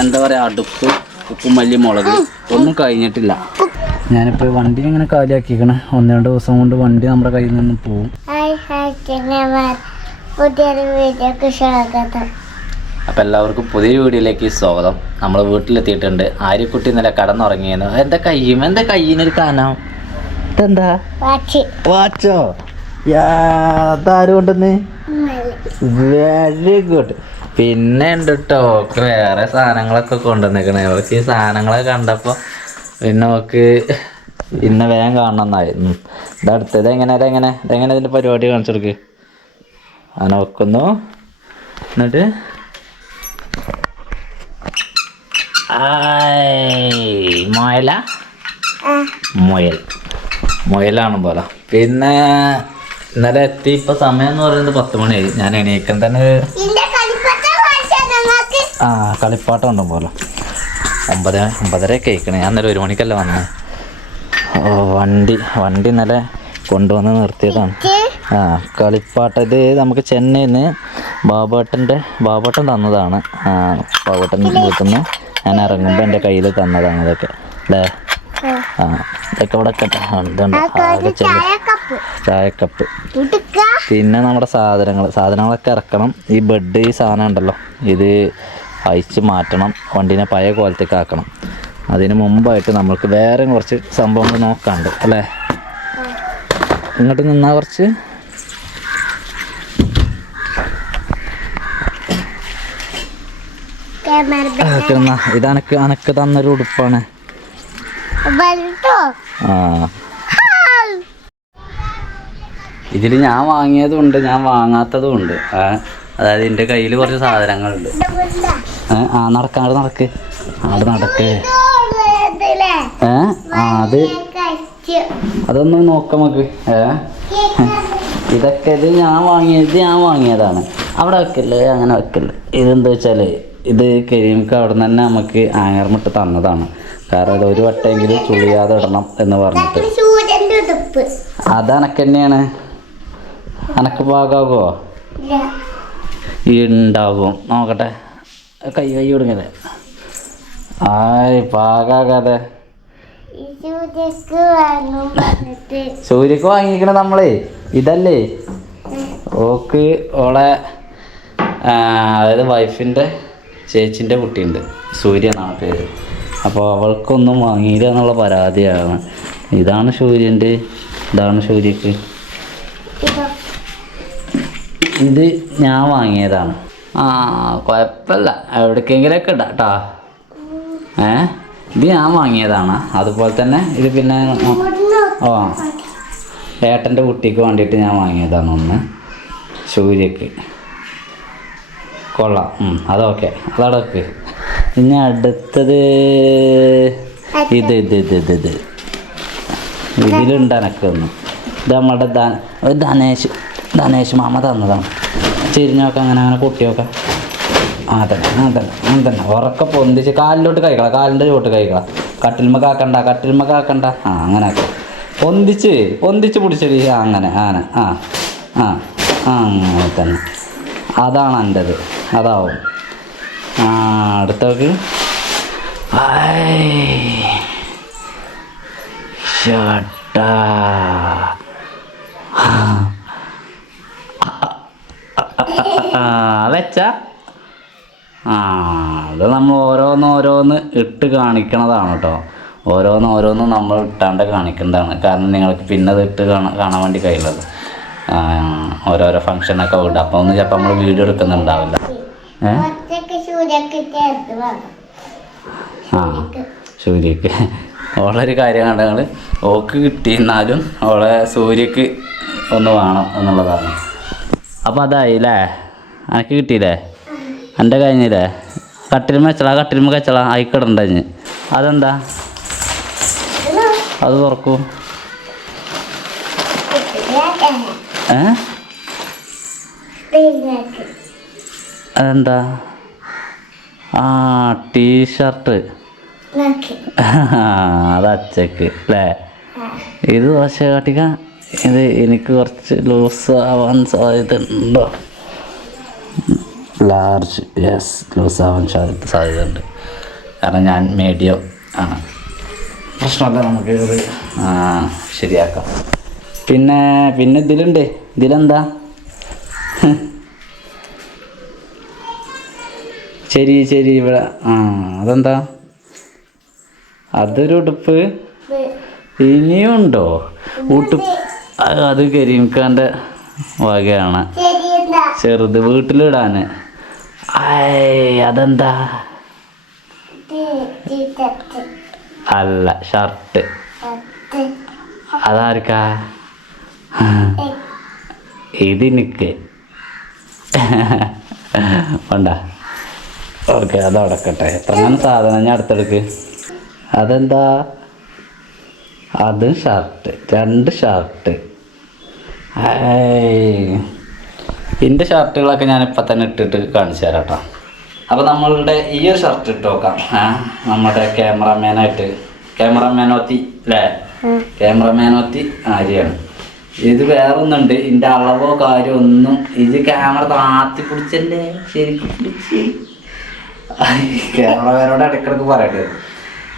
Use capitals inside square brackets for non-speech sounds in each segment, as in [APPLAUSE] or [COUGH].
എന്താ പറയാ അടുപ്പ് ഉപ്പും മല്ലി മുളക് ഒന്നും കഴിഞ്ഞിട്ടില്ല. ഞാനിപ്പോൾ വണ്ടി ഇങ്ങനെ കാലിയാക്കിക്കണേ. ഒന്ന് രണ്ട് ദിവസം കൊണ്ട് വണ്ടി നമ്മുടെ കയ്യിൽ നിന്ന് പോവും. അപ്പം എല്ലാവർക്കും പുതിയ വീഡിയോയിലേക്ക് സ്വാഗതം. നമ്മൾ വീട്ടിലെത്തിയിട്ടുണ്ട്. ആര്യക്കുട്ടി ഇന്നലെ കടന്നുറങ്ങിയെന്ന് എന്താ കയ്യും? എന്താ കയ്യിനൊരു കാനം? ഇതെന്താ? വാച്ചോ. വാച്ചോ? യാതാരും കൊണ്ടെന്ന് വെരി ഗുഡ് പിന്നെ ഉണ്ട് കേട്ടോ ഓക്ക് വേറെ സാധനങ്ങളൊക്കെ കൊണ്ടുവന്നേക്കണേ. അവർക്ക് ഈ സാധനങ്ങളൊക്കെ കണ്ടപ്പോൾ പിന്നെ ഓക്ക് ഇന്ന് വേഗം കാണണമെന്നായിരുന്നു ഇതടുത്തത് എങ്ങനെ? അതെങ്ങനെ ഇതെങ്ങനെ ഇതിന്റെ പരിപാടി കാണിച്ചു കൊടുക്ക്? അങ്ങനെ വെക്കുന്നു എന്നിട്ട്? മുയല? മുയൽ. മുയലാണ് പോലെ. പിന്നെ ഇന്നലെ എത്തി ഇപ്പൊ സമയം എന്ന് പറയുന്നത് പത്ത് മണിയായി. ഞാൻ എണീക്കാൻ തന്നെ ആ കളിപ്പാട്ടം ഉണ്ടോ പോലെ ഒമ്പത് ഒമ്പതര കേൾക്കണേ ഞാൻ ഇന്നലെ ഒരു മണിക്കല്ല വന്നേ. ഓ വണ്ടി വണ്ടി ഇന്നലെ കൊണ്ടുവന്ന് നിർത്തിയതാണ്. ആ കളിപ്പാട്ടം. ഇത് നമുക്ക് ചെന്നൈയിൽ നിന്ന് ബാബേട്ടന്റെ ബാബേട്ടൻ തന്നതാണ്. ആ ബാബേട്ടൻ വീട്ടിൽ നിന്ന് ഞാൻ ഇറങ്ങുമ്പോൾ എന്റെ കയ്യിൽ തന്നതാണ് ഇതൊക്കെ. അല്ലേ ആ. ഇതൊക്കെ ഇവിടെ ആ ഇതുണ്ട്. ആകെ കപ്പ് ചായക്കപ്പ്. പിന്നെ നമ്മുടെ സാധനങ്ങൾ സാധനങ്ങളൊക്കെ ഇറക്കണം. ഈ ബെഡ് ഈ സാധനം ഉണ്ടല്ലോ ഇത് അയച്ച് മാറ്റണം വണ്ടീനെ പഴയ കോലത്തേക്ക് ആക്കണം. അതിന് മുമ്പായിട്ട് നമ്മൾക്ക് വേറെ കുറച്ച് സംഭവങ്ങൾ നോക്കാണ്ട് അല്ലേ? ഇങ്ങോട്ട് നിന്നാ കുറച്ച്. ഇതനക്ക് അതൊക്കെ നിന്നാ ഇത് അനക്ക് തന്നൊരു ഉടുപ്പാണ്. ആ. ഇതിൽ ഞാൻ വാങ്ങിയതും ഉണ്ട് ഞാൻ വാങ്ങാത്തതും ഉണ്ട് അതായത് എന്റെ കയ്യിൽ കുറച്ച് സാധനങ്ങളുണ്ട്. ആ നടക്ക അവിടെ നടക്ക്. അവിടെ നടക്ക്. ഏ ആ അത് അതൊന്നും നോക്കാം നമുക്ക്. ഏ ഇതൊക്കെ ഇത് ഞാൻ വാങ്ങിയത് ഞാൻ വാങ്ങിയതാണ്. അവിടെ വെക്കല്ലേ? അങ്ങനെ വെക്കല്ലേ? ഇതെന്താ വെച്ചാൽ ഇത് കരീംക്ക് അവിടെ നിന്ന് തന്നെ നമുക്ക് ആങ്ങർമിട്ട് തന്നതാണ്. കാരണം ഇത് ഒരു വട്ടമെങ്കിലും ചുളിയാതെ ഇടണം എന്ന് പറഞ്ഞിട്ട്. അതനക്കെന്നെയാണ് അനക്ക് പാകാവോ? ഉണ്ടാകും നോക്കട്ടെ. കൈ കൈ കൊടുക്കല്ലേ ആയി പാകാകാതെ. സൂര്യക്ക് വാങ്ങിക്കണേ നമ്മൾ. ഇതല്ലേ? ഓക്ക് ഓളെ അതായത് വൈഫിന്റെ ചേച്ചിന്റെ കുട്ടിയുണ്ട്. സൂര്യ എന്നാണ് പേര്. അപ്പോൾ അവൾക്കൊന്നും വാങ്ങിയില്ല എന്നുള്ള പരാതിയാണ്. ഇതാണ് സൂര്യന്റെ ഇതാണ് സൂര്യക്ക്. ഇത് ഞാൻ വാങ്ങിയതാണ്. ആ കുഴപ്പമില്ല എവിടേക്കെങ്കിലൊക്കെ ഇടാം കേട്ടോ ഏ? ഇത് ഞാൻ വാങ്ങിയതാണ്. അതുപോലെ തന്നെ ഇത് പിന്നെ ഓ ഏട്ടന്റെ കുട്ടിക്ക് വേണ്ടിയിട്ട് ഞാൻ വാങ്ങിയതാണ് ഒന്ന്. സൂര്യക്ക്. കൊള്ളാം. അത് അതൊക്കെ അതടക്ക് ഇനി അടുത്തത് ഇത് ഇത് ഇത് ഇത് ഇത്. ഇതിലുണ്ട് എനക്കൊന്ന് ഇത് നമ്മുടെ ധന ധനേഷ് ധനേഷ് മാമ തന്നതാണ്. ചിരിഞ്ഞൊക്കെ അങ്ങനെ അങ്ങനെ കുട്ടിയൊക്കെ. ആ തന്നെ ആ തന്നെ ഉറക്കെ പൊന്തിച്ച് കാലിലോട്ട് കഴിക്കണം കാലിന്റെ ചോട്ട് കഴിക്കണം കട്ടിൽമ കാക്കണ്ട കട്ടിൽമ കാക്കണ്ട. ആ അങ്ങനെ പൊന്തിച്ച് പൊന്തിച്ച് പിടിച്ചടി. അങ്ങനെ ആന ആ ആ അങ്ങനെ തന്നെ. അതാണ് എന്റെത്. അതാവും. ആ അടുത്തൊക്കെ ഷട്ടാ. [LAUGHS] വെച്ച ആ അത് നമ്മൾ ഓരോന്ന് ഓരോന്ന് ഇട്ട് കാണിക്കണതാണ് കേട്ടോ ഓരോന്ന് ഓരോന്ന് നമ്മൾ ഇട്ടാണ്ട് കാണിക്കേണ്ടതാണ്. കാരണം നിങ്ങൾക്ക് പിന്നെ അത് ഇട്ട് കാണാൻ കാണാൻ വേണ്ടി കഴിയുള്ളത് ഓരോരോ ഫങ്ഷനൊക്കെ ഉണ്ട് അപ്പോൾ ഒന്നും ചിലപ്പോൾ നമ്മൾ വീഡിയോ എടുക്കുന്നുണ്ടാവില്ല. ആ സൂര്യക്ക്. ഓളൊരു കാര്യം കണ്ടങ്ങൾ ഓക്ക് കിട്ടിയിരുന്നാലും ഓളെ സൂര്യക്ക് ഒന്ന് വേണം എന്നുള്ളതാണ്. അപ്പോൾ അതായി അല്ലേ എനിക്ക് കിട്ടിയില്ലേ? എന്റെ കഴിഞ്ഞില്ലേ? കട്ടിൽമ വെച്ചളാ. കട്ടിൽമ വെച്ചളാ. ആയിക്കിടണ്ടഞ്ഞ് അതെന്താ? അത് തുറക്കൂ. ഏ? അതെന്താ? ആ ടീഷർട്ട്. [LAUGHS] അത് അച്ചക്ക് അല്ലേ ഇത് ദോശ കാട്ടിക്ക. ഇത് എനിക്ക് കുറച്ച് ലൂസ് ആവാൻ സാധ്യത ഉണ്ടോ ലാർജ് യെസ് ലൂസ് ആവാൻ സാധ്യത സാധ്യതയുണ്ട്. കാരണം ഞാൻ മീഡിയം ആണ്. പ്രശ്നമല്ല നമുക്ക് ഇത് ആ, ശരിയാക്കാം. പിന്നെ പിന്നെ ഇതിലുണ്ട്. ഇതിലെന്താ? ശരി ശരി ഇവിടെ ആ അതെന്താ? അതൊരു ഉടുപ്പ്. ഇനിയുണ്ടോ? ഉടുപ്പ് അത് കരീംഖാന്റെ വകയാണ്. ചെറുത് വീട്ടിലിടാന്. ഐ അതെന്താ? അല്ല ഷർട്ട്. അതാർക്കാ? ഇതിനിക്ക് വേണ്ട. ഓക്കെ അതടക്കട്ടെ എത്ര സാധനം ഞാൻ അടുത്തെടുക്ക് അതെന്താ? അത് ഷർട്ട് രണ്ട് ഷർട്ട്. എന്റെ ഷർട്ടുകളൊക്കെ ഞാൻ ഇപ്പം തന്നെ ഇട്ടിട്ട് കാണിച്ചു തരാം കേട്ടോ അപ്പോൾ നമ്മളുടെ ഈ ഒരു ഷർട്ട് ഇട്ട് നോക്കാം. നമ്മുടെ ക്യാമറമാനായിട്ട് ക്യാമറമാനോത്തി അല്ലേ ക്യാമറമാനോത്തി ആര്യാണ്. ഇത് വേറൊന്നുണ്ട്. ഇതിന്റെ അളവോ കാര്യമോ ഒന്നും ഇത് ക്യാമറ താത്തി പിടിച്ചല്ലേ? ശരിക്കും പിടിച്ച്. ക്യാമറമാനോട് ഇടയ്ക്കിടയ്ക്ക് പറയട്ടെ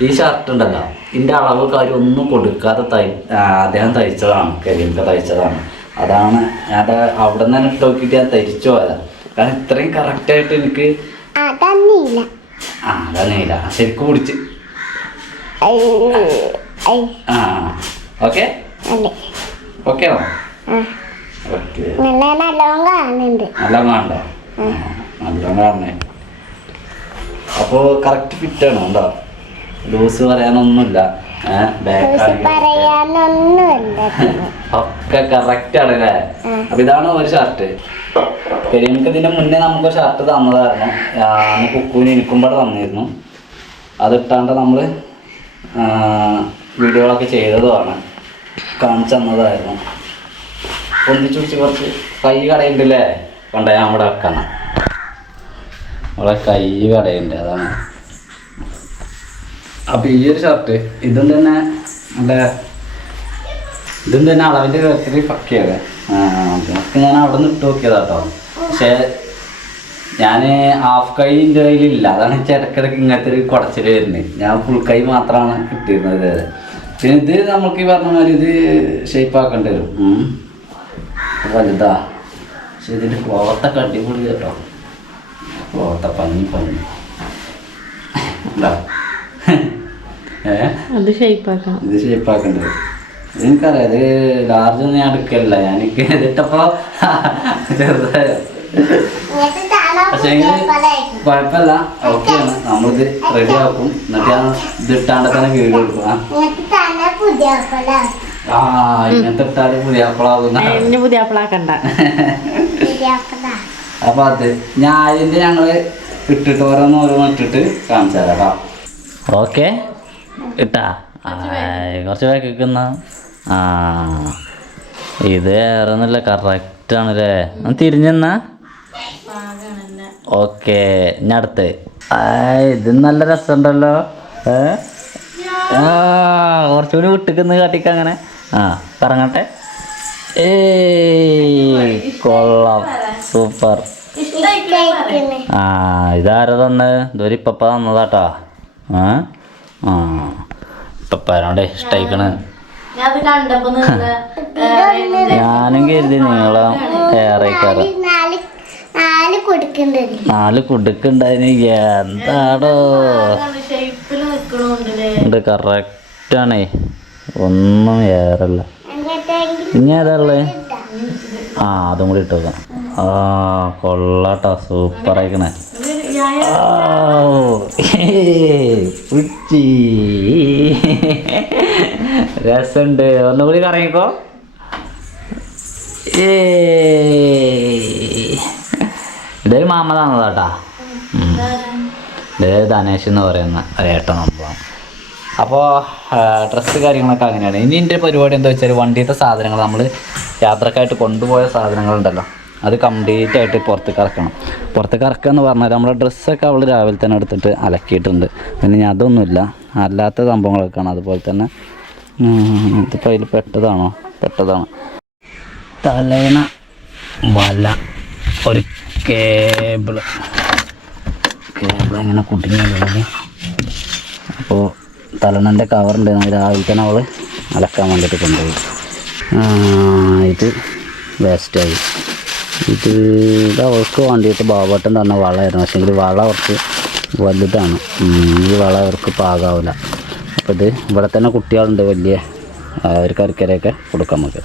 ഈ ഷർട്ട് ഉണ്ടല്ലോ. ഇതിന്റെ അളവ് കാര്യം ഒന്നും കൊടുക്കാതെ തൈ ആ, അദ്ദേഹം തയ്ച്ചതാണ് കരീംക്ക തയ്ച്ചതാണ്. അതാണ് ഞാൻ അവിടെ നിന്ന് തന്നെ ഇട്ട് നോക്കിയിട്ട് ഞാൻ തയ്ച്ചു പോയതാ. കാരണം ഇത്രയും കറക്റ്റായിട്ട് എനിക്ക് ആ അതന്നെയില്ല ശരിക്കും പിടിച്ച്. ആ ഓക്കെ? ഓക്കെ നല്ലോണം കാണുന്നുണ്ട്. നല്ല കാണണ്ടോ നല്ല കാണണേ അപ്പോൾ കറക്റ്റ് ഫിറ്റാണ് ഉണ്ടോ? ലൂസ് പറയാനൊന്നുമില്ല. ഒക്കെ. കറക്റ്റ് [LAUGHS] ആണ് അല്ലേ? അപ്പൊ ഇതാണ് ഒരു ഷർട്ട് കരിമിക്ക് ഇതിന്റെ മുന്നേ നമുക്ക് ഷർട്ട് തന്നതായിരുന്നു. അന്ന് കുക്കുവിന് എനിക്കുമ്പോൾ തന്നിരുന്നു. അതിട്ടാണ്ട് നമ്മൾ വീഡിയോകളൊക്കെ ചെയ്തതുമാണ്. കാണിച്ചു തന്നതായിരുന്നു. ഒന്നിച്ചു പിടിച്ച് കുറച്ച് കൈ കടയുണ്ടല്ലേ കൊണ്ട നമ്മുടെ വെക്കണം. നമ്മളെ കൈ കടയുണ്ട് അതാണ്. അപ്പൊ ഈ ഒരു ഷർട്ട് ഇതും തന്നെ നല്ല ഇതും തന്നെ അളവിന്റെ കാര്യത്തിൽ പക്കയാണ് അതൊക്കെ ഞാൻ അവിടെ നിന്ന് ഇട്ട് നോക്കിയതാ കേട്ടോ പക്ഷേ ഞാൻ ഹാഫ് കൈ എന്റെ കയ്യിലില്ല. അതാണ് ചിരക്കിടക്ക് ഇങ്ങനത്തെ ഒരു കുടച്ചിൽ വരുന്നത് ഞാൻ ഫുൾ കൈ മാത്രമാണ് കിട്ടിയിരുന്നത് പിന്നെ ഇത് നമുക്ക് ഈ പറഞ്ഞ മാതിരി ഇത് ഷേപ്പ് ആക്കേണ്ടി വരും. വലുതാ. പക്ഷെ ഇതിന്റെ ക്ലോത്തൊക്കെ അടിപൊളി കേട്ടോ ക്ലോത്ത പഞ്ഞി പഞ്ഞി. ഉണ്ടോ ഏ അത് ഷേപ്പാക്കണം ഇത് ഷേപ്പാക്കണ്ടത് എനിക്കറിയാം ഇത് ലാർജ് ഒന്നും ഞാൻ എടുക്കല്ല ഞാൻ ഇതിട്ടപ്പോ ചെറുതായോ പക്ഷേ. കുഴപ്പമില്ല. ഓക്കെയാണ് നമ്മളിത് റെഡി ആക്കും. എന്നിട്ട് ഞാൻ ഇത് ഇട്ടാണ്ട് തന്നെ വീഡിയോ എടുക്കും. ആ. ഇങ്ങനത്തെ ഇട്ടാൽ പുതിയാപ്പിളാകുന്ന എന്നെ പുതിയ അപ്പളാക്കണ്ട പുതിയപ്പോഴാ. അപ്പൊ അത്. ഞാൻ ഇതിന്റെ ഞങ്ങൾ ഇട്ടിട്ട് ഓരോന്ന് ഓരോന്ന് ഇട്ടിട്ട് കാണിച്ചു തരാം കേട്ടോ. ഓക്കെ ഇട്ടാ. കുറച്ച് കുറച്ച് വേക്കുന്ന ആ ഇത് വേറൊന്നുമില്ല കറക്റ്റ് ആണല്ലേ? ഒന്ന് തിരിഞ്ഞെന്നാ ഓക്കെ ഞാൻ അടുത്ത്. ഇത് നല്ല രസമുണ്ടല്ലോ. ഏ? കുറച്ചുകൂടി വിട്ടിക്കുന്ന കാട്ടിക്ക അങ്ങനെ. ആ കറങ്ങട്ടെ. ഏയ് കൊള്ളാം. സൂപ്പർ. ആ ഇതാരോ തന്നെ? ഇതൊരു ഇപ്പപ്പ തന്നതാട്ടോ. ആ ആ. ഇഷ്ടമായിക്കണ് നിങ്ങൾ ഞാനും കരുതി നീളം ഏറെക്കാറ് നാല് നാല് നാല് കൊടുക്കേണ്ടത് നാല് കുടുക്കുണ്ടായിന്. എന്താടോ? ഉണ്ട് കറക്റ്റാണേ ഒന്നും ഏറല്ല. ഇനി ഏതാ ആ അതും കൂടി ഇട്ടോ ആ കൊള്ളാട്ടോ. സൂപ്പർ ആയിക്കണേ പുച്ചി രസമുണ്ട് ഒന്നുകൂടി കറങ്ങിക്കോ. ഇതൊരു മാമ തന്നതാട്ടാ ഉം. ഇത് ധനേഷ് എന്ന് പറയുന്ന ഒരു ഏട്ടൻ സംഭവം അപ്പോൾ ഡ്രസ്സ് കാര്യങ്ങളൊക്കെ അങ്ങനെയാണ്. ഇനി എന്റെ പരിപാടി എന്താ വെച്ചാൽ വണ്ടിയുടെ സാധനങ്ങൾ നമ്മൾ യാത്രക്കായിട്ട് കൊണ്ടുപോയ സാധനങ്ങളുണ്ടല്ലോ. അത് കംപ്ലീറ്റ് ആയിട്ട് പുറത്തേക്ക് ഇറക്കണം. പുറത്തേക്ക് ഇറക്കുക എന്ന് പറഞ്ഞാൽ നമ്മുടെ ഡ്രസ്സൊക്കെ അവൾ രാവിലെ തന്നെ എടുത്തിട്ട് അലക്കിയിട്ടുണ്ട്. പിന്നെ ഞാൻ അതൊന്നുമില്ല. അല്ലാത്ത സംഭവങ്ങളൊക്കെയാണ് അതുപോലെ തന്നെ ഇതിപ്പോൾ അതിൽ പെട്ടതാണോ? പെട്ടതാണ്. തലേണ വല ഒരു കേബിൾ കേബിൾ ഇങ്ങനെ കുട്ടിങ്ങനെ അപ്പോൾ തലണന്റെ കവറുണ്ട് രാവിലെ തന്നെ അവൾ അലക്കാൻ വേണ്ടിയിട്ട് കൊണ്ടുപോയി. ഇത് വേസ്റ്റായി ഇത് ഇത് അവൾക്ക് വേണ്ടിയിട്ട് ബാബട്ടൻ തന്ന വളമായിരുന്നു. പക്ഷേ ഇത് വള അവർക്ക് വലുതാണ്. ഈ വള അവർക്ക് പാകാവില്ല. അപ്പോൾ ഇത് ഇവിടെ തന്നെ കുട്ടികളുണ്ട് വലിയ. അവർക്ക് അരക്കരയൊക്കെ കൊടുക്കാം നമുക്ക്.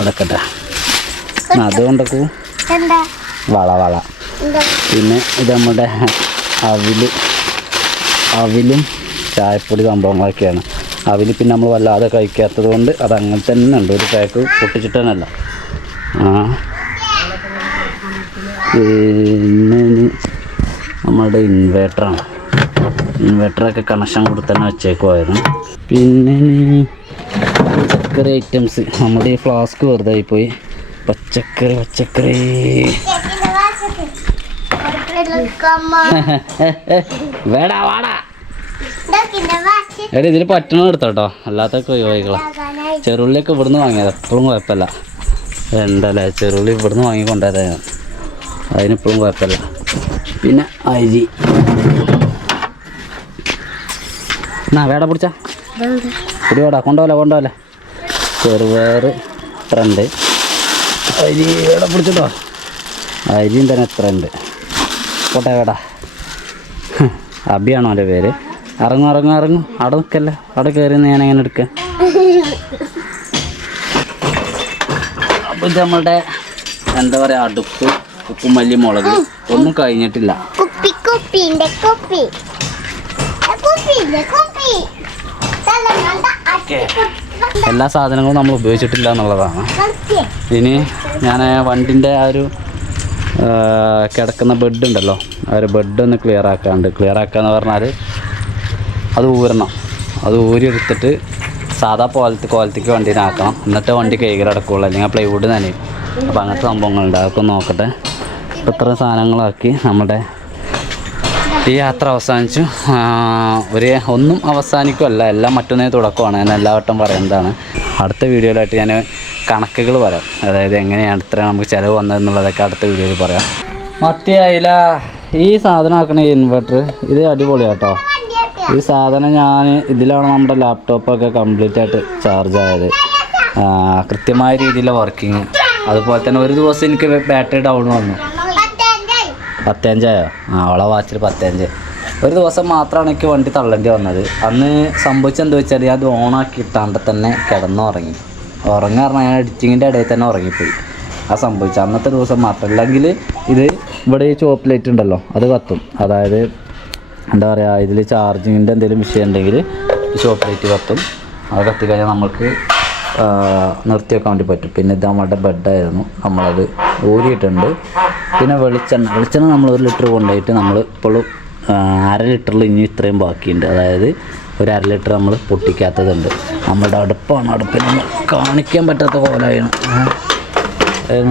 അടക്കട്ടെ അതുകൊണ്ടൊക്കെ വള വള. പിന്നെ ഇത് നമ്മുടെ അവിൽ അവിലും ചായപ്പൊടി സംഭവങ്ങളൊക്കെയാണ്. അവിൽ പിന്നെ നമ്മൾ വല്ലാതെ കഴിക്കാത്തത് കൊണ്ട് അത് അങ്ങനെ തന്നെ ഉണ്ട്. ഒരു പാക്ക് പൊട്ടിച്ചിട്ടനല്ല ആ. പിന്നെ നമ്മുടെ ഇൻവേർട്ടറാണ് ഇൻവേർട്ടറൊക്കെ കണക്ഷൻ കൊടുത്തന്നെ വെച്ചേക്കുമായിരുന്നു പിന്നെ പച്ചക്കറി ഐറ്റംസ് നമ്മുടെ ഈ ഫ്ലാസ്ക് വെറുതെ ആയിപ്പോയി പച്ചക്കറി പച്ചക്കറി. [LAUGHS] വേടാ വാടാ. എടാ ഇതിൽ പറ്റണ എടുത്തോട്ടോ. അല്ലാത്തൊക്കെ ഒഴിവായിക്കളാം ചെറുള്ളിയൊക്കെ ഇവിടുന്ന് വാങ്ങിയത്. എപ്പോഴും കുഴപ്പമില്ല. എന്തല്ലേ ചെറുള്ളി ഇവിടുന്ന് വാങ്ങിക്കൊണ്ടായിരുന്നു അതിനിപ്പോഴും കുഴപ്പമില്ല. പിന്നെ അരി എന്നാ വേട പിടിച്ചാ? ഒരു വേട കൊണ്ടോല കൊണ്ടോല ചെറുപയറ് ഇത്ര ഉണ്ട് അരി വേട പിടിച്ചിട്ടോ? അരിയും തന്നെ ഇത്ര ഉണ്ട് പോട്ടെ വേടാ. അബിയാണോ എന്റെ പേര്? ഇറങ്ങും ഇറങ്ങും ഇറങ്ങും. അവിടെ നിൽക്കല്ലേ. അവിടെ കയറി ഞാൻ എങ്ങനെ എടുക്കാം അപ്പോൾ നമ്മളുടെ എന്താ പറയുക അടുപ്പ്. ഉപ്പും മല്ലി മുളക് ഒന്നും കഴിഞ്ഞിട്ടില്ല. കുപ്പി കുപ്പിന്റെ എല്ലാ സാധനങ്ങളും നമ്മൾ ഉപയോഗിച്ചിട്ടില്ല എന്നുള്ളതാണ്. ഇനി ഞാൻ വണ്ടിന്റെ ആ ഒരു കിടക്കുന്ന ബെഡ് ഉണ്ടല്ലോ. ആ ഒരു ബെഡ് ഒന്ന് ക്ലിയർ ആക്കാണ്ട്. ക്ലിയർ ആക്കാന്ന് പറഞ്ഞാൽ അത് ഊരണം. അത് ഊരി എടുത്തിട്ട് സാധാ പോലത്തെ ക്വാളിറ്റിക്ക് വണ്ടീനാക്കണം എന്നിട്ട് വണ്ടി കൈകരടക്കുള്ളൂ അല്ലെങ്കിൽ പ്ലൈവുഡ് നനയും. അപ്പോൾ അങ്ങനത്തെ സംഭവങ്ങളുണ്ട്. അതൊക്കെ നോക്കട്ടെ. അപ്പോൾ സാധനങ്ങളാക്കി നമ്മുടെ ഈ യാത്ര അവസാനിച്ചു. ഒരു ഒന്നും അവസാനിക്കുമല്ല എല്ലാം മറ്റൊന്നേ തുടക്കമാണ് ഞാൻ എല്ലാ വട്ടം പറയുന്നതാണ് അടുത്ത വീഡിയോയിലായിട്ട് ഞാൻ കണക്കുകൾ പറയാം. അതായത് എങ്ങനെയാണ് ഇത്ര നമുക്ക് ചിലവ് വന്നതെന്നുള്ളതൊക്കെ അടുത്ത വീഡിയോയിൽ പറയാം. മത്തിയായില്ല ഈ സാധനം ആക്കണ ഇൻവെർട്ടർ ഇത് അടിപൊളിയാട്ടോ. ഈ സാധനം ഞാൻ ഇതിലാണ് നമ്മുടെ ലാപ്ടോപ്പൊക്കെ കംപ്ലീറ്റ് ആയിട്ട് ചാർജ് ആയത്. കൃത്യമായ രീതിയിലുള്ള വർക്കിങ് അതുപോലെ തന്നെ ഒരു ദിവസം എനിക്ക് ബാറ്ററി ഡൗൺ വന്നു. പത്തഞ്ചായി? ആ അവളെ വാച്ചിൽ പത്തഞ്ച്. ഒരു ദിവസം മാത്രമാണ് എനിക്ക് വണ്ടി തള്ളേണ്ടി വന്നത്. അന്ന് സംഭവിച്ചത് എന്താ വെച്ചാൽ അത് ഓണാക്കി ഇട്ടാണ്ട് തന്നെ കിടന്നുറങ്ങി. ഉറങ്ങി പറഞ്ഞാൽ ഞാൻ എഡിറ്റിങ്ങിന്റെ ഇടയിൽ തന്നെ ഉറങ്ങിപ്പോയി. ആ സംഭവിച്ചു അന്നത്തെ ദിവസം മാത്രം. അല്ലെങ്കിൽ ഇത് ഇവിടെ ഈ ചോപ്പ് ലൈറ്റ് ഉണ്ടല്ലോ അത് കത്തും. അതായത് എന്താ പറയുക ഇതിൽ ചാർജിങ്ങിന്റെ എന്തെങ്കിലും വിഷയം ഉണ്ടെങ്കിൽ ഈ ഷോപ്പ് ലൈറ്റ് കത്തും. അത് കത്തിക്കഴിഞ്ഞാൽ നമ്മൾക്ക് നിർത്തി വെക്കാൻ വേണ്ടി പറ്റും. പിന്നെ ഇത് നമ്മുടെ ബെഡായിരുന്നു നമ്മളത് ഊരിയിട്ടുണ്ട്. പിന്നെ വെളിച്ചെണ്ണ. വെളിച്ചെണ്ണ നമ്മൾ ഒരു ലിറ്റർ കൊണ്ടുപോയിട്ട് നമ്മൾ ഇപ്പോഴും ആ, അര ലിറ്ററിൽ ഇനി ഇത്രയും ബാക്കിയുണ്ട്. അതായത് ഒരു അര ലിറ്റർ നമ്മൾ പൊട്ടിക്കാത്തതുണ്ട്. നമ്മുടെ അടുപ്പാണ്. അടുപ്പിൽ നമ്മൾ കാണിക്കാൻ പറ്റാത്ത പോലെയാണ്.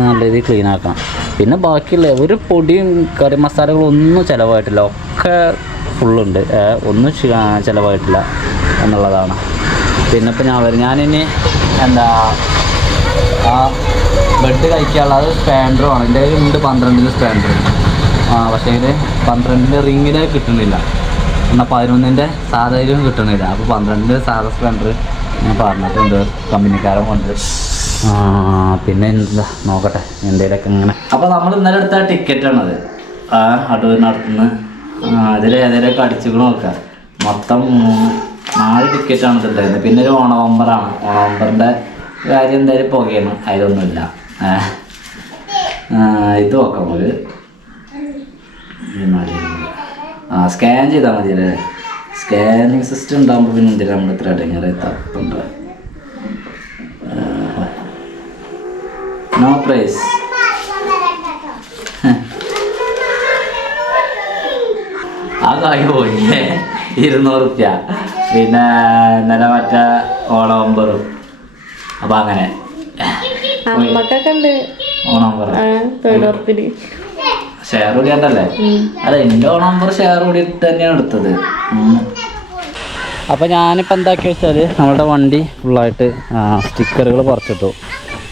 നല്ല രീതിയിൽ ക്ലീൻ ആക്കണം. പിന്നെ ബാക്കിയുള്ള ഒരു പൊടിയും കറി മസാലകളും ഒന്നും ചിലവായിട്ടില്ല. ഒക്കെ ഫുള്ളുണ്ട് ഒന്നും ചിലവായിട്ടില്ല എന്നുള്ളതാണ്. പിന്നെ ഇപ്പം ഞാൻ വരും. ഞാനിനി എന്താ ആ ബെഡ് കഴിക്കാനുള്ള അത് സ്പാൻഡറുമാണ് എന്റെ കയ്യിൽ ഉണ്ട് പന്ത്രണ്ടിന്റെ സ്പാൻഡർ ആ പക്ഷേ ഇത് പന്ത്രണ്ടിന്റെ റിങ്ങിലെ കിട്ടുന്നില്ല. എന്നാൽ പതിനൊന്നിന്റെ സാധാരണ കിട്ടുന്നില്ല. അപ്പോൾ പന്ത്രണ്ടിന്റെ സാധാ സ്പാൻഡർ ഞാൻ പറഞ്ഞിട്ടുണ്ട് കമ്പനിക്കാരൻ കൊണ്ട് പിന്നെ എന്താ? നോക്കട്ടെ എന്തേലൊക്കെ ഇങ്ങനെ. അപ്പോൾ നമ്മൾ ഇന്നലെ എടുത്ത ടിക്കറ്റാണത് ആ അടൂരിനടുത്തുനിന്ന് അതിൽ ഏതെങ്കിലുമൊക്കെ അടിച്ചുകൾ നോക്കാം. മൊത്തം നാല് നാല് ടിക്കറ്റാണ് ഇതുണ്ടായിരുന്നത് പിന്നെ ഒരു ഓണവമ്പറാണ്. ഓണവമ്പറിന്റെ കാര്യം എന്തായാലും പുകയാണ്. അതിലൊന്നുമില്ല. ഇത് നോക്കാം നമുക്ക് ആ സ്കാൻ ചെയ്താൽ മതി അല്ലേ സ്കാനിങ് സിസ്റ്റം ഉണ്ടാകുമ്പോൾ പിന്നെ എന്തിനാ നമ്മൾ ഇത്ര ഇടങ്ങേറെ തപ്പുണ്ട്? നോ പ്രൈസ് ആ കായ് പോയില്ലേ? ഇരുന്നൂറ് റുപ്യ. പിന്നെ ഇന്നലെ മറ്റേ ഓണവമ്പറും അപ്പം അങ്ങനെ. അമ്മക്കൊക്കെ ഉണ്ട്. ഷെയർ കൂടി ഉണ്ടല്ലേ അല്ല എന്റെ നമ്പർ ഷെയർ കൂടി തന്നെയാണ് എടുത്തത്. അപ്പോൾ ഞാനിപ്പോൾ എന്താക്കി വെച്ചാൽ നമ്മളുടെ വണ്ടി ഫുള്ളായിട്ട് സ്റ്റിക്കറുകൾ പറിച്ചിട്ടു.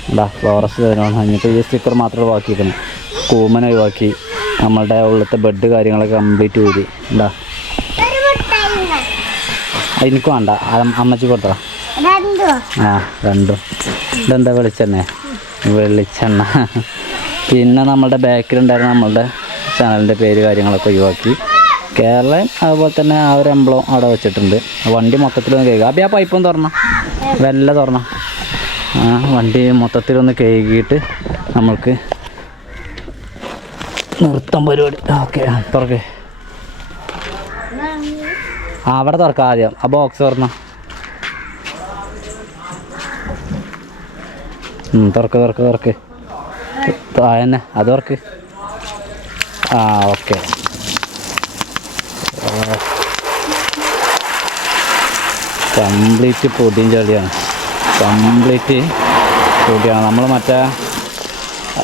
എന്താ ഫ്ലോറസ് കഴിഞ്ഞിട്ട് ഈ സ്റ്റിക്കർ മാത്രമേ ഒഴിവാക്കിയിരുന്നു കൂമൻ ഒഴിവാക്കി നമ്മളുടെ ഉള്ളത്തെ ബെഡ് കാര്യങ്ങളൊക്കെ കംപ്ലീറ്റ് ചെയ്തു. എന്താ എനിക്ക് വേണ്ട. അമ്മച്ചി കൊടുത്തോ? രണ്ടോ. ആ രണ്ടും. ഇതെന്താ വെളിച്ചെണ്ണ വെളിച്ചെണ്ണ. പിന്നെ നമ്മളുടെ ബാക്കിലുണ്ടായിരുന്ന നമ്മളുടെ ചാനലിന്റെ പേര് കാര്യങ്ങളൊക്കെ ഒഴിവാക്കി. കേരളം അതുപോലെ തന്നെ ആ ഒരു എംബ്ലം അവിടെ വെച്ചിട്ടുണ്ട്. വണ്ടി മൊത്തത്തിലൊന്ന് കഴുകുക അപ്പം ആ പൈപ്പൊന്ന് തുറന്ന? വെല്ല തുറന്ന? ആ വണ്ടി മൊത്തത്തിലൊന്ന് കഴുകിയിട്ട് നമ്മൾക്ക് നൃത്തം പരിപാടി. ഓക്കെ. തുറക്കേ. അവിടെ തുറക്കാം ആദ്യം. ആ ബോക്സ് തുറന്നോ? തുറക്ക് തുറക്ക് തുറക്ക്. തന്നെ. അത് തുറക്ക്. ആ ഓക്കെ. കംപ്ലീറ്റ് പൊടിയും ചളിയാണ്. കംപ്ലീറ്റ് പൊടിയാണ്. നമ്മൾ മറ്റേ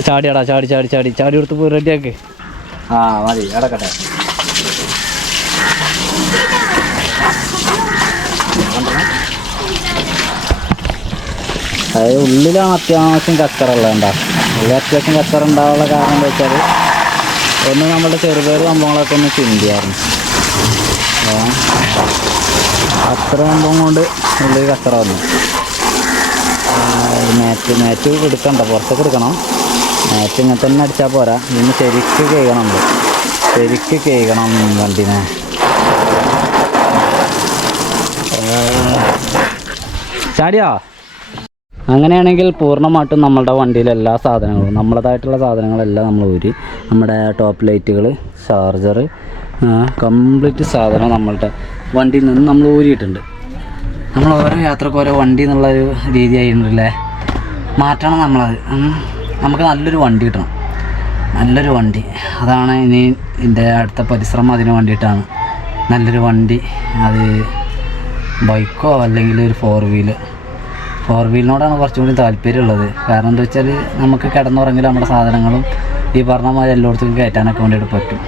ചാടിയാടാ ചാടി ചാടി ചാടി. ചാടി കൊടുത്ത് പോയി റെഡിയാക്ക് ആ മതി. അടക്കട്ടെ. അതായത് ഉള്ളിലാണ് അത്യാവശ്യം കച്ചറുള്ളത് ഉണ്ടാ ഉള്ളിൽ അത്യാവശ്യം കച്ചറ ഉണ്ടാവാനുള്ള കാരണം എന്താ വെച്ചാൽ ഒന്ന് നമ്മുടെ ചെറുപേർ സംഭവങ്ങളൊക്കെ ഒന്ന് ചിന്തിയായിരുന്നു? അത്ര സംഭവം കൊണ്ട് ഉള്ളിൽ കച്ചറ വന്നു. മാറ്റ് മാറ്റ് എടുക്കണ്ട പുറത്തേക്ക് എടുക്കണം. മാറ്റ് ഇങ്ങനെ തന്നെ അടിച്ചാൽ പോരാ. ഇന്ന് ശരിക്ക് കേൾക്കണം നമ്മൾ ശരിക്ക് കേൾക്കണം വണ്ടിനെ. ചാടിയോ? അങ്ങനെയാണെങ്കിൽ പൂർണമായിട്ടും നമ്മളുടെ വണ്ടിയിലെ എല്ലാ സാധനങ്ങളും നമ്മളതായിട്ടുള്ള സാധനങ്ങളെല്ലാം നമ്മൾ ഊരി നമ്മുടെ ടോപ്പ് ലൈറ്റുകൾ ചാർജർ കംപ്ലീറ്റ് സാധനം നമ്മളുടെ വണ്ടിയിൽ നിന്ന് നമ്മൾ ഊരിയിട്ടുണ്ട്. നമ്മൾ ഓരോ യാത്രയ്ക്ക് ഓരോ വണ്ടി എന്നുള്ളൊരു രീതി ആയിട്ടുണ്ടല്ലേ മാറ്റണം നമ്മളത്. നമുക്ക് നല്ലൊരു വണ്ടി കിട്ടണം. നല്ലൊരു വണ്ടി. അതാണ് ഇനി എന്റെ അടുത്ത പരിശ്രമം അതിന് വേണ്ടിയിട്ടാണ്. നല്ലൊരു വണ്ടി. അത് ബൈക്കോ അല്ലെങ്കിൽ ഒരു ഫോർ വീൽ ഫോർ വീലിനോടാണ് കുറച്ചും കൂടി താല്പര്യമുള്ളത്. കാരണം എന്താ വെച്ചാൽ നമുക്ക് കിടന്നുറങ്ങിൽ നമ്മുടെ സാധനങ്ങളും ഈ പറഞ്ഞ മാതിരി എല്ലായിടത്തും കയറ്റാനൊക്കെ വേണ്ടിയിട്ട് പറ്റും.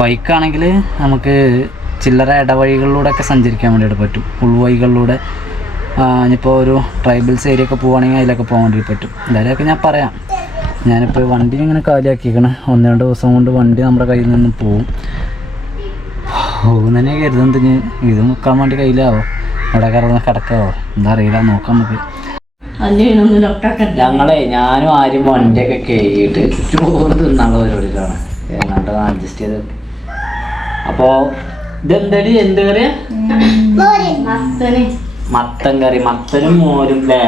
ബൈക്കാണെങ്കിൽ നമുക്ക് ചില്ലറ ഇടവഴികളിലൂടെ ഒക്കെ സഞ്ചരിക്കാൻ വേണ്ടിയിട്ട് പറ്റും. ഉൾവഴികളിലൂടെ ഇനിയിപ്പോൾ ഒരു ട്രൈബൽസ് ഏരിയ ഒക്കെ പോവുകയാണെങ്കിൽ അതിലൊക്കെ പോകാൻ വേണ്ടി പറ്റും. എന്തായാലും ഞാൻ പറയാം. ഞാനിപ്പോൾ വണ്ടി ഇങ്ങനെ കാലിയാക്കിയിരിക്കണം. ഒന്ന് രണ്ട് ദിവസം കൊണ്ട് വണ്ടി നമ്മുടെ കയ്യിൽ നിന്ന് പോവും. പോകുന്നതന്നെ കരുതുന്നത് ഇത് മുക്കാൻ വേണ്ടി കയ്യിലാവോ? ഇവിടെ കിടന്ന് കിടക്കാവോ? എന്താ അറിയില്ല നോക്കാം നമുക്ക്. ഞങ്ങളെ ഞാനും ആരും വണ്ടിയൊക്കെ കയറിയിട്ട് ചോറ് തിന്നാനുള്ള പരിപാടിയിലാണ്. ഏതാണ്ട് അഡ്ജസ്റ്റ് ചെയ്ത്. അപ്പോ ഇതെന്തടി? എന്ത് കറി? മോര് മത്തന് മത്തൻ കറി. മത്തനും മോരും അല്ലേ?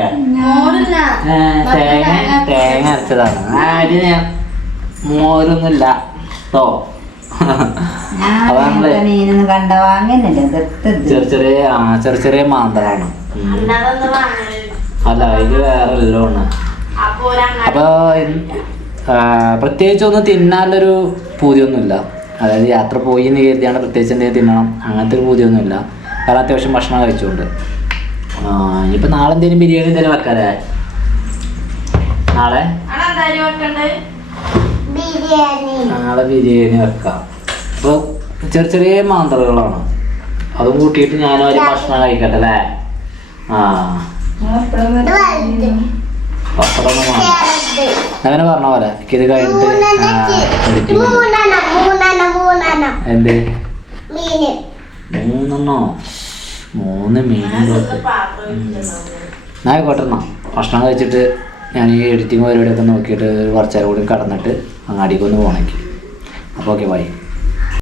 തേങ്ങ തേങ്ങ അരച്ചതാണ്. ആര് മോരൊന്നുമില്ല. കേട്ടോ ചെറിയ ചെറിയ ആ ചെറിയ ചെറിയ മാന്തളാണ് അല്ല ഇത് വേറെ എല്ലാം ആണ് അപ്പൊ പ്രത്യേകിച്ച് ഒന്നും തിന്നാനൊരു പൂതിയൊന്നുമില്ല. അതായത് യാത്ര പോയി എന്ന് കരുതിയാണ് പ്രത്യേകിച്ച് എന്തെങ്കിലും തിന്നണം. അങ്ങനത്തെ ഒരു പൂതിയൊന്നുമില്ല. കാരണം അത്യാവശ്യം ഭക്ഷണം കഴിച്ചുകൊണ്ട് ഇനിയിപ്പോൾ നാളെ എന്തെങ്കിലും ബിരിയാണി എന്തെങ്കിലും വെക്കാല്ലേ? നാളെ? നാളെ ബിരിയാണി വെക്കാം. അപ്പോൾ ചെറിയ ചെറിയ മാന്ത്രകളാണ്. അതും കൂട്ടിയിട്ട് ഞാനും ഒരു ഭക്ഷണം കഴിക്കട്ടെ അല്ലേ? അങ്ങനെ പറഞ്ഞ പോലെ. ഇത് കഴിഞ്ഞിട്ട് എന്ത്? മൂന്നെണ്ണോ? മൂന്ന് മീനും ഞാൻ ആയിക്കോട്ടെ ഭക്ഷണം കഴിച്ചിട്ട് ഞാൻ ഈ എഡിറ്റിംഗ് പരിപാടിയൊക്കെ നോക്കിയിട്ട് കുറച്ചേരം കൂടി കടന്നിട്ട് അങ്ങാടിക്കൊന്ന് പോകണമെങ്കിൽ. അപ്പോൾ ഓക്കെ ബൈ